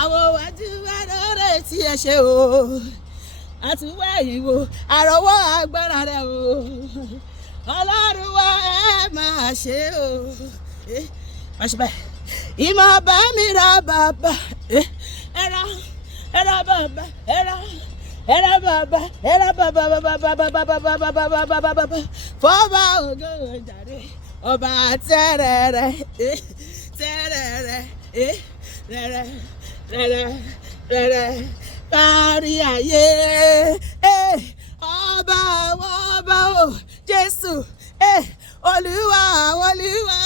àwọn wájú wá lórí tí ẹ ṣe o àtúwẹ̀ ìwò àrọ̀wọ́ agbára rẹ o ọlọ́run wa ẹ máa ṣe o má ṣe báyìí ìmọ̀ bá mi ra bàbá ẹ̀rọ bàbá ẹ̀rọ bàbá fọba ògo jàre ọba tẹ́rẹ̀rẹ̀ rẹ̀rẹ̀ kárí ayé ọba àwọn ọba o Jésù olúwa àwọn olúwa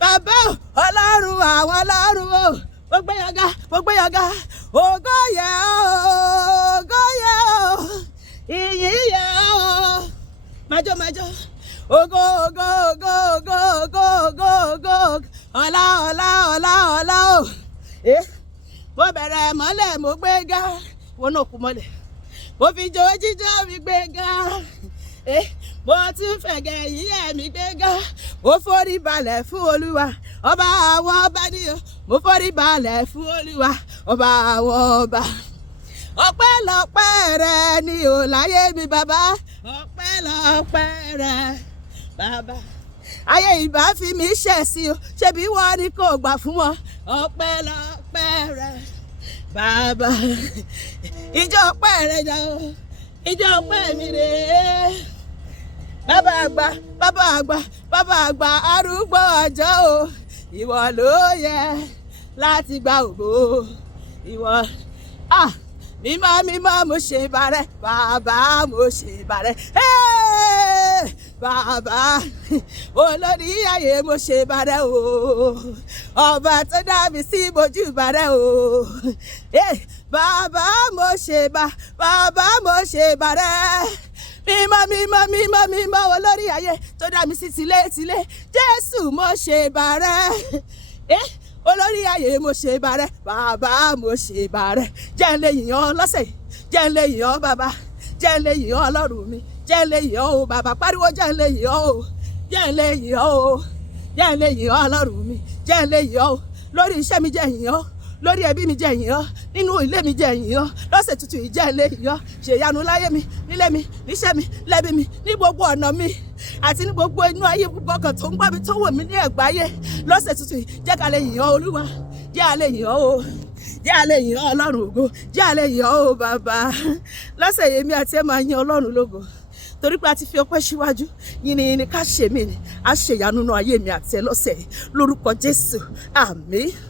bàbá ọlọ́run àwọn ọlọ́run o gbogbo yọ̀gá ògo yẹ o ìyìn yẹ o májò ògo ọlá o mo bẹ̀rẹ̀ mọ́lẹ̀ mo gbé ga wọn náà kú mọ́lẹ̀ mo fi jó jíjó mi gbé ga mo tún fẹ̀gẹ̀ yíyẹ mi gbé ga mo forí balẹ̀ fún olúwa ọba àwọn ọba ni o mo forí balẹ̀ fún olúwa ọba àwọn ọba ọpẹ́lọpẹ́ rẹ ni ò láyé mi bàbá ọpẹ́lọpẹ́ rẹ bàbá ayé ìbá fi mí ṣẹ̀ sí o ṣebí wọ́n ní kò gbà fún wọn ọpẹ́lọpẹ́ rẹ bàbá ìjọ ọpẹ́ rẹ jà o ìjọ ọpẹ́ mi rè é bàbá àgbà arúgbó ọjọ́ o ìwọ ló yẹ láti gba ògo ìwọ mímọ́ mo ṣe bàrẹ̀ bàbá mo ṣe bàrẹ̀ bàbá olórí ayé mo ṣe bàrẹ̀ o ọba tó dá mi sí mojú bàrẹ̀ o bàbá mo ṣe bàrẹ̀ mímọ́ olórí ayé tó dá mi sí tilé Jésù mo ṣe bàrẹ̀ olórí ayé mo ṣe bàrẹ̀ bàbá mo ṣe bàrẹ̀ jẹ́ ń lè yìnyàn lọ́sẹ̀ jẹ́ ń lè yìnyàn bàbá jẹ́ ń lè yìnyàn ọlọ́run mi jẹ́ ń lè yìnyàn o bàbá pariwo jẹ́ ń lè yìnyàn o jẹ́ ń lè yìnyàn o jẹ́ ń lè yìnyàn ọlọ́run mi jẹ́ ń lè yìnyàn o lórí iṣẹ́ mi jẹ́ yìnyàn lórí ẹbí mi jẹ́ yìnyàn nínú ilé mi jẹ́ yìnyàn lọ́sẹ̀ tuntun yìí jẹ́ ń lè yìnyàn ṣèyanu láyé mi nílé mi níṣẹ́ mi lẹ́bí mi ní gbogbo ọ̀nà mi àti ní gbogbo inú ayé gbogbo ọkàn tó ń gbọ́ mi tó wò mí ní ẹ̀gbáyé lọ́sẹ̀ tuntun yìí jẹ́ ká lè yìnyàn olúwa jẹ́ a lè yìnyàn o jẹ́ a lè yìnyàn ọlọ́run ògo jẹ́ a lè yìnyàn o bàbá lọ́sẹ̀ yìí mi àti ẹ̀ máa yan ọlọ́run lógo torí pé a ti fi ọpẹ́ síwájú yìnyín ká ṣe mí ni a ṣèyanu nínú ayé mi àti ẹ lọ́sẹ̀ yìí lórúkọ Jésù àmín.